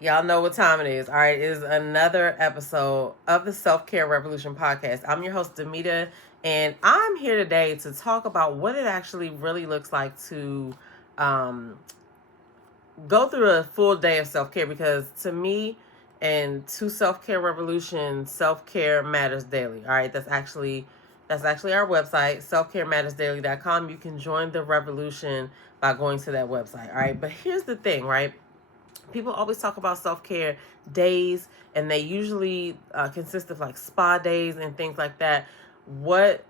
Y'all know what time it is. All right, it is another episode of the Self-Care Revolution podcast. I'm your host, Damita, and I'm here today to talk about what it actually really looks like to um, go through a full day of self-care, because to me and to Self-Care Revolution, self-care matters daily. All right, that's actually our website, selfcaremattersdaily.com. You can join the revolution by going to that website. All right, but here's the thing, right? People always talk about self-care days, and they usually consist of like spa days and things like that. What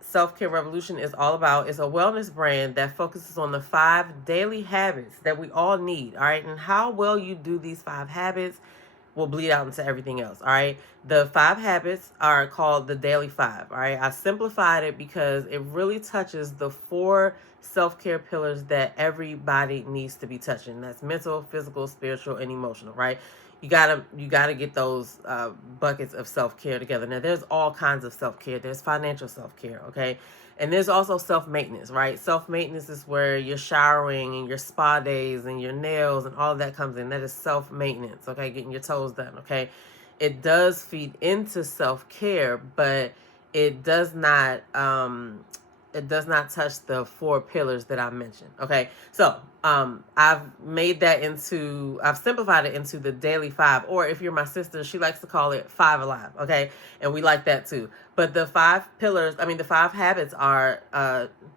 Self-Care Revolution is all about is a wellness brand that focuses on the 5 daily habits that we all need. All right, and how well you do these 5 habits will bleed out into everything else. All right. The 5 habits are called the Daily Five. All right. I simplified it because it really touches the 4 self-care pillars that everybody needs to be touching. That's mental, physical, spiritual, and emotional. Right. You gotta get those buckets of self-care together. Now, there's all kinds of self-care. There's financial self-care. Okay. And there's also self-maintenance, right? Self-maintenance is where your showering and your spa days and your nails and all of that comes in. That is self-maintenance, okay? Getting your toes done, okay? It does feed into self-care, but it does not touch the 4 pillars that I mentioned. Okay. So I've simplified it into the Daily Five, or if you're my sister, she likes to call it Five Alive. Okay. And we like that too. But the 5 habits are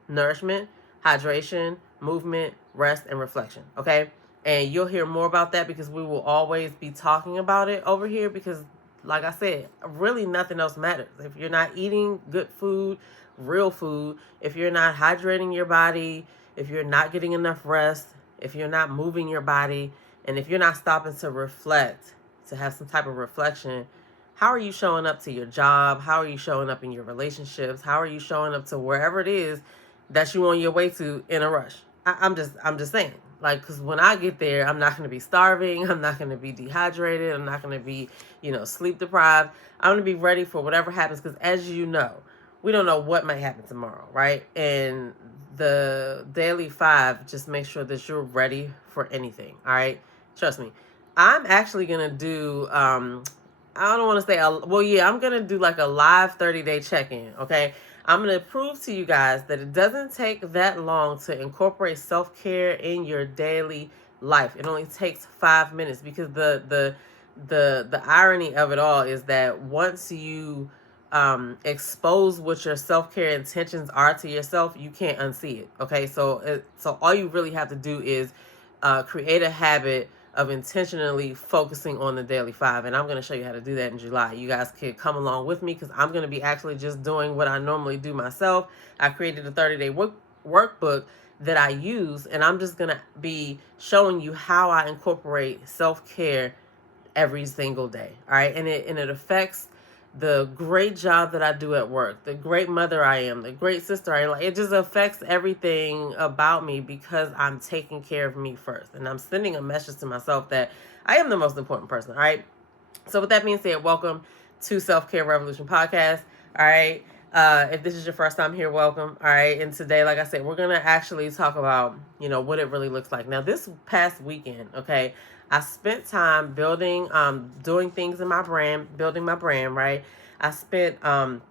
nourishment, hydration, movement, rest, and reflection. Okay. And you'll hear more about that because we will always be talking about it over here, because like I said, really nothing else matters. If you're not eating good food, real food, if you're not hydrating your body, if you're not getting enough rest, if you're not moving your body, and if you're not stopping to reflect, to have some type of reflection, how are you showing up to your job? How are you showing up in your relationships? How are you showing up to wherever it is that you're on your way to in a rush? I'm just saying. Like, because when I get there, I'm not going to be starving. I'm not going to be dehydrated. I'm not going to be, sleep deprived. I'm going to be ready for whatever happens, because as you know, we don't know what might happen tomorrow, right? And the Daily Five just make sure that you're ready for anything, all right? Trust me. I'm actually going to do, I don't want to say, I'm going to do like a live 30-day check-in, okay? I'm going to prove to you guys that it doesn't take that long to incorporate self-care in your daily life. It only takes 5 minutes, because the irony of it all is that once you expose what your self-care intentions are to yourself, you can't unsee it. Okay, so all you really have to do is create a habit of intentionally focusing on the Daily Five, and I'm going to show you how to do that in July. You guys could come along with me, because I'm going to be actually just doing what I normally do myself. I created a 30-day workbook that I use, and I'm just going to be showing you how I incorporate self-care every single day. All right. And it affects the great job that I do at work, the great mother I am, the great sister I am. Like, it just affects everything about me, because I'm taking care of me first. And I'm sending a message to myself that I am the most important person. All right. So with that being said, welcome to Self-Care Revolution Podcast. All right. If this is your first time here, welcome. All right. And today, like I said, we're going to actually talk about, what it really looks like. Now, this past weekend, okay, I spent time doing things in my brand, building my brand, right? I spent time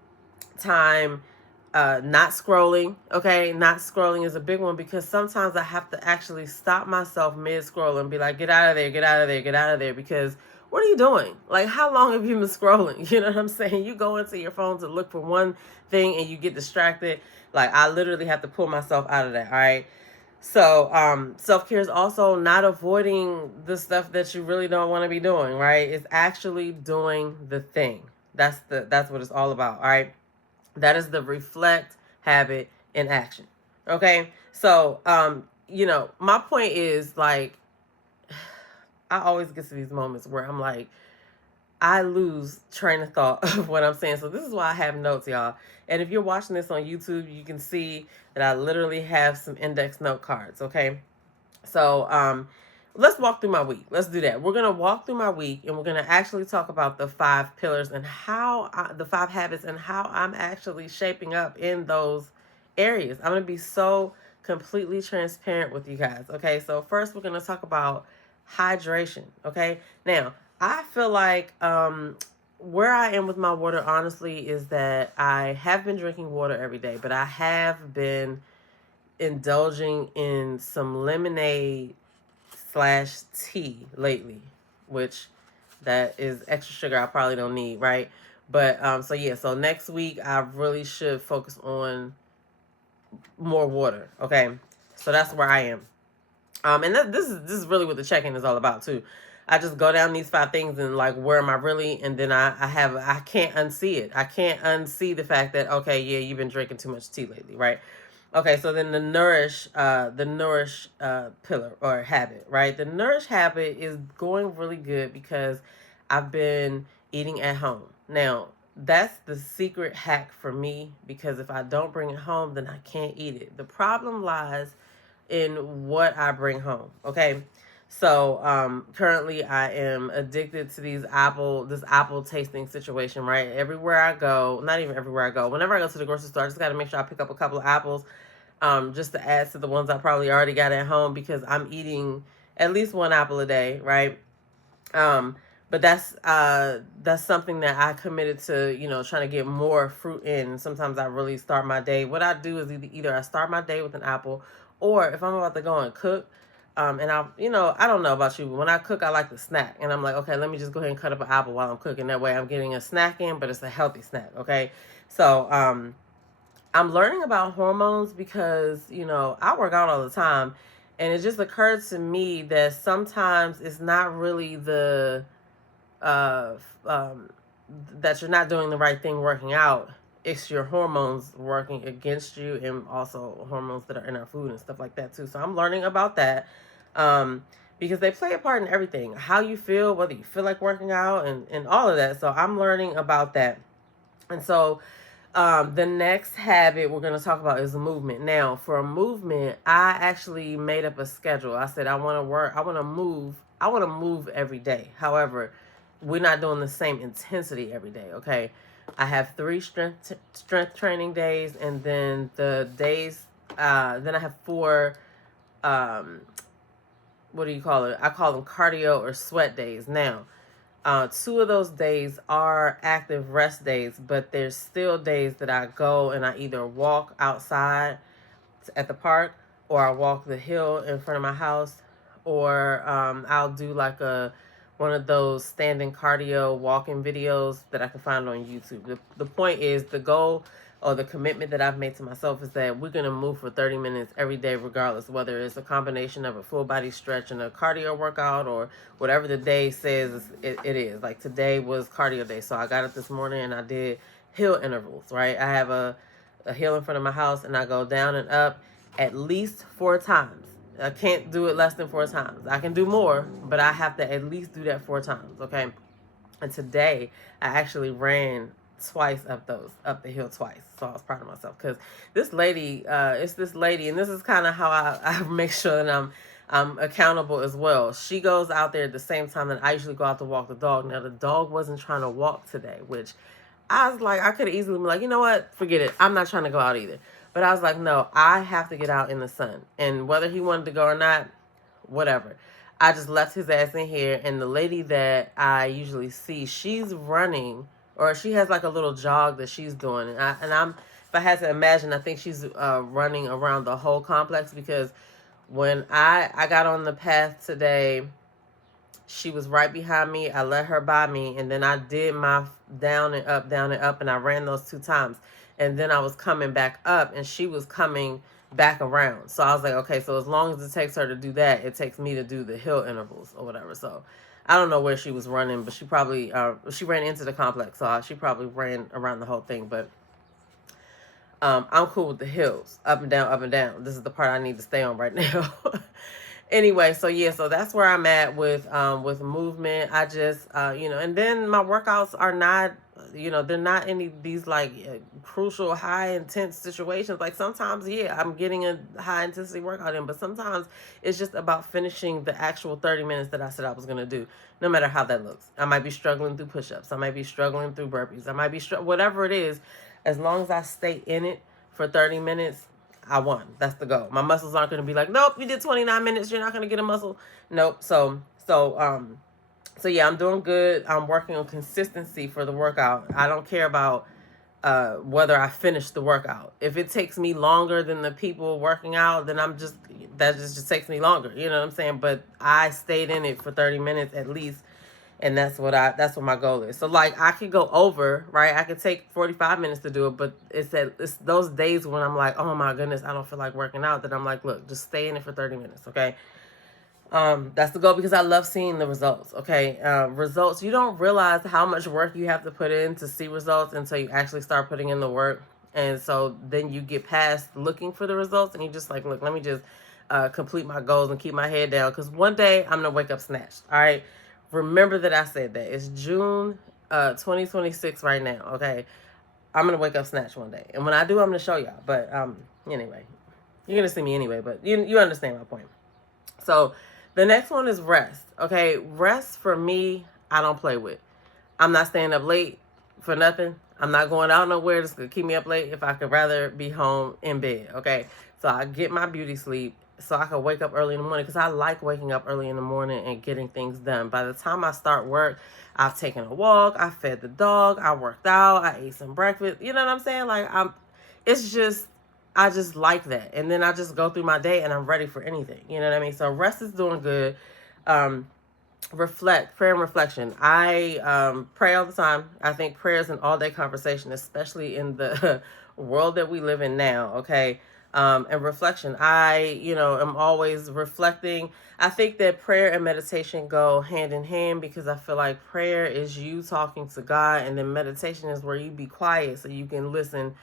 not scrolling. Okay, not scrolling is a big one, because sometimes I have to actually stop myself mid-scroll and be like, get out of there, get out of there, get out of there, because what are you doing? Like, how long have you been scrolling? You know what I'm saying? You go into your phone to look for one thing and you get distracted. Like, I literally have to pull myself out of that. All right. So, self-care is also not avoiding the stuff that you really don't want to be doing, right? It's actually doing the thing. That's what it's all about. All right. That is the reflect, habit, and action. Okay. So, my point is, like, I always get to these moments where I'm like, I lose train of thought of what I'm saying. So this is why I have notes, y'all. And if you're watching this on YouTube, you can see that I literally have some index note cards. Okay. So let's walk through my week. Let's do that. We're going to walk through my week, and we're going to actually talk about the 5 pillars and the 5 habits, and how I'm actually shaping up in those areas. I'm going to be so completely transparent with you guys. Okay. So first, we're going to talk about hydration. Okay. Now, I feel like where I am with my water, honestly, is that I have been drinking water every day, but I have been indulging in some lemonade slash tea lately, which that is extra sugar I probably don't need, right? But so yeah, so next week I really should focus on more water. Okay, so that's where I am. And this is really what the check-in is all about too. I just go down these 5 things and like, where am I really? And then I can't unsee it. I can't unsee the fact that, okay, yeah, you've been drinking too much tea lately, right? Okay, so then the nourish pillar or habit, right? The nourish habit is going really good because I've been eating at home. Now, that's the secret hack for me, because if I don't bring it home, then I can't eat it. The problem lies in what I bring home. Okay. So currently I am addicted to this apple tasting situation, right? Everywhere I go, not even everywhere I go, whenever I go to the grocery store, I just got to make sure I pick up a couple of apples, just to add to the ones I probably already got at home, because I'm eating at least one apple a day, right? Um, but that's something that I committed to, trying to get more fruit in. Sometimes I really start my day. What I do is either I start my day with an apple, or if I'm about to go and cook, and I don't know about you, but when I cook, I like to snack, and I'm like, okay, let me just go ahead and cut up an apple while I'm cooking. That way, I'm getting a snack in, but it's a healthy snack. Okay, so I'm learning about hormones because, I work out all the time, and it just occurred to me that sometimes it's not really uh, um, that you're not doing the right thing working out. It's your hormones working against you, and also hormones that are in our food and stuff like that too. So I'm learning about that, because they play a part in everything. How you feel, whether you feel like working out, and all of that. So I'm learning about that. And so the next habit we're going to talk about is movement. Now, for a movement, I actually made up a schedule. I said I want to work, I want to move every day. However, we're not doing the same intensity every day, okay? I have 3 strength training days, and then the days then I have 4 um what do you call it? I call them cardio or sweat days. Now, 2 of those days are active rest days, but there's still days that I go and I either walk outside at the park, or I walk the hill in front of my house, or I'll do like one of those standing cardio walking videos that I can find on YouTube. The point is, the goal or the commitment that I've made to myself is that we're going to move for 30 minutes every day, regardless, whether it's a combination of a full body stretch and a cardio workout, or whatever the day says it is. Like today was cardio day. So I got up this morning and I did hill intervals, right? I have a hill in front of my house, and I go down and up at least 4 times. I can't do it less than 4 times. I can do more, but I have to at least do that 4 times, okay? And today, I actually ran twice up the hill twice. So I was proud of myself, because this lady, it's this lady, and this is kind of how I make sure that I'm accountable as well. She goes out there at the same time that I usually go out to walk the dog. Now, the dog wasn't trying to walk today, which I was like, I could have easily been like, you know what? Forget it. I'm not trying to go out either. But I was like, no, I have to get out in the sun. And whether he wanted to go or not, whatever. I just left his ass in here. And the lady that I usually see, she's running, or she has like a little jog that she's doing. If I had to imagine, I think she's running around the whole complex, because when I got on the path today, she was right behind me. I let her by me, and then I did my down and up, and I ran those 2 times. And then I was coming back up, and she was coming back around. So I was like, okay, so as long as it takes her to do that, it takes me to do the hill intervals or whatever. So I don't know where she was running, but she probably she ran into the complex, so she probably ran around the whole thing. But I'm cool with the hills, up and down, up and down. This is the part I need to stay on right now. Anyway, so yeah, so that's where I'm at with movement. I just and then my workouts are not, they're not any these like crucial high intense situations. Like sometimes, yeah, I'm getting a high intensity workout in, but sometimes it's just about finishing the actual 30 minutes that I said I was gonna do, no matter how that looks. I might be struggling through push-ups, I might be struggling through burpees, I might be whatever it is. As long as I stay in it for 30 minutes, I won. That's the goal. My muscles aren't going to be like, nope, you did 29 minutes, you're not going to get a muscle. Nope. So So yeah, I'm doing good. I'm working on consistency for the workout. I don't care about whether I finish the workout. If it takes me longer than the people working out, then that just takes me longer. You know what I'm saying? But I stayed in it for 30 minutes at least, and that's what my goal is. So like I could go over, right? I could take 45 minutes to do it, but it's those days when I'm like, oh my goodness, I don't feel like working out, that I'm like, look, just stay in it for 30 minutes, okay? That's the goal, because I love seeing the results. Okay. Results, you don't realize how much work you have to put in to see results until you actually start putting in the work. And so then you get past looking for the results and you just like, look, let me just complete my goals and keep my head down. Because one day I'm going to wake up snatched. All right. Remember that I said that. It's June 2026 right now. Okay. I'm going to wake up snatched one day. And when I do, I'm going to show y'all. But anyway, you're going to see me anyway. But you understand my point. So the next one is rest. Okay, rest for me, I don't play with. I'm not staying up late for nothing. I'm not going out nowhere that's going to keep me up late if I could rather be home in bed. Okay, so I get my beauty sleep so I can wake up early in the morning, because I like waking up early in the morning and getting things done. By the time I start work, I've taken a walk, I fed the dog, I worked out, I ate some breakfast. You know what I'm saying? Like it's just, I just like that. And then I just go through my day and I'm ready for anything. You know what I mean? So rest is doing good. Prayer and reflection. I pray all the time. I think prayer is an all-day conversation, especially in the world that we live in now, okay? And reflection. I am always reflecting. I think that prayer and meditation go hand in hand, because I feel like prayer is you talking to God, and then meditation is where you be quiet so you can listen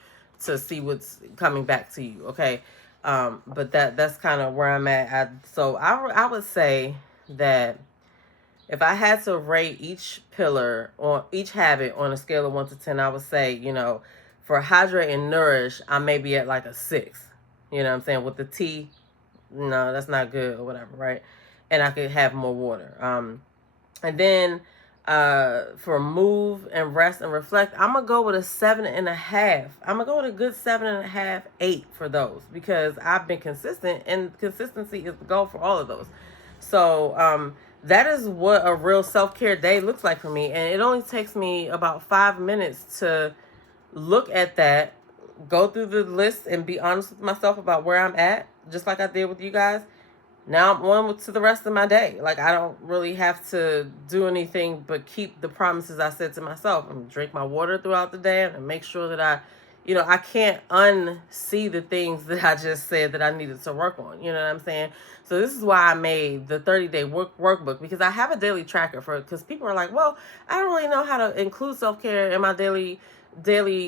to see what's coming back to you, okay? But that's kind of where I'm at. So I would say that if I had to rate each pillar or each habit on a scale of 1 to 10, I would say, for hydrate and nourish, I may be at like a 6. You know what I'm saying? With the tea, no, that's not good or whatever, right? And I could have more water. And then for move and rest and reflect, I'm gonna go with a 7.5. I'm gonna go with a good 7.5, 8 for those, because I've been consistent, and consistency is the goal for all of those. So that is what a real self-care day looks like for me, and it only takes me about 5 minutes to look at that, go through the list, and be honest with myself about where I'm at, just like I did with you guys. Now I'm on to the rest of my day. Like, I don't really have to do anything but keep the promises I said to myself. I'm gonna drink my water throughout the day and make sure that I can't unsee the things that I just said that I needed to work on. You know what I'm saying? So this is why I made the 30-day workbook, because I have a daily tracker because people are like, well, I don't really know how to include self-care in my daily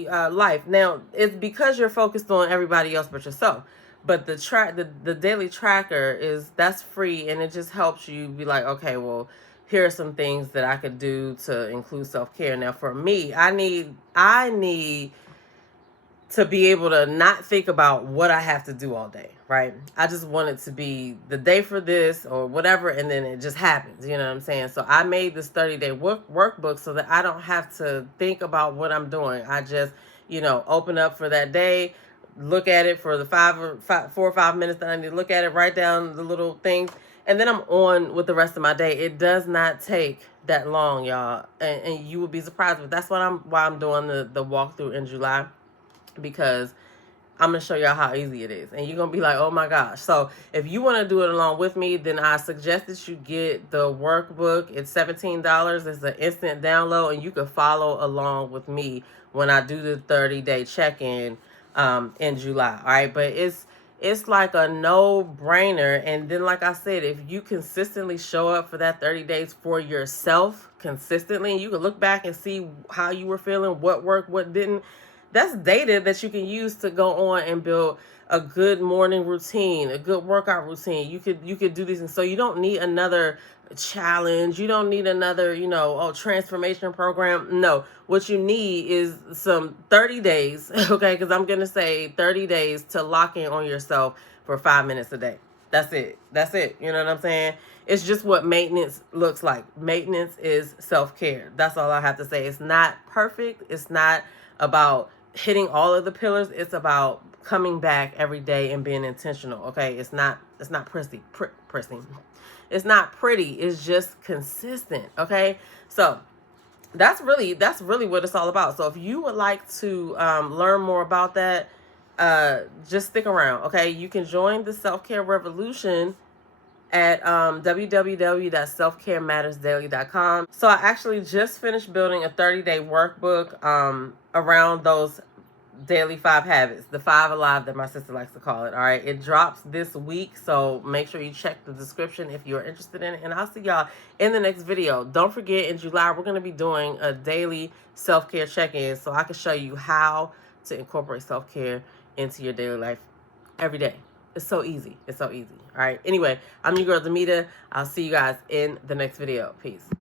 life. Now, it's because you're focused on everybody else but yourself. But the daily tracker that's free, and it just helps you be like, okay, well, here are some things that I could do to include self-care. Now, for me, I need to be able to not think about what I have to do all day, right? I just want it to be the day for this or whatever, and then it just happens, you know what I'm saying? So I made this 30-day workbook so that I don't have to think about what I'm doing. I just, open up for that day, look at it for the 4 or 5 minutes that I need to look at it, write down the little things, and then I'm on with the rest of my day. It does not take that long, y'all, and you will be surprised. But that's why I'm doing the walkthrough in July, because I'm going to show y'all how easy it is. And you're going to be like, oh my gosh. So if you want to do it along with me, then I suggest that you get the workbook. It's $17. It's an instant download, and you can follow along with me when I do the 30-day check-in in July. All right. But it's like a no-brainer. And then, like I said, if you consistently show up for that 30 days for yourself consistently, and you can look back and see how you were feeling, what worked, what didn't. That's data that you can use to go on and build a good morning routine, a good workout routine. You could do these things. So you don't need another challenge. You don't need another, transformation program. No, what you need is some 30 days, okay? Because I'm going to say 30 days to lock in on yourself for 5 minutes a day. That's it. You know what I'm saying? It's just what maintenance looks like. Maintenance is self-care. That's all I have to say. It's not perfect. It's not about hitting all of the pillars. It's about coming back every day and being intentional. Okay, it's not pressing. It's not pretty. It's just consistent. Okay. So that's really what it's all about. So if you would like to learn more about that, just stick around. Okay. You can join the self-care revolution at www.selfcaremattersdaily.com. So I actually just finished building a 30-day workbook around those daily 5 habits, the 5 alive that my sister likes to call it. All right, it drops this week, so make sure you check the description if you're interested in it, and I'll see y'all in the next video. Don't forget, in July we're going to be doing a daily self-care check-in, so I can show you how to incorporate self-care into your daily life every day. It's so easy. It's so easy. All right, anyway, I'm your girl Damita. I'll see you guys in the next video. Peace.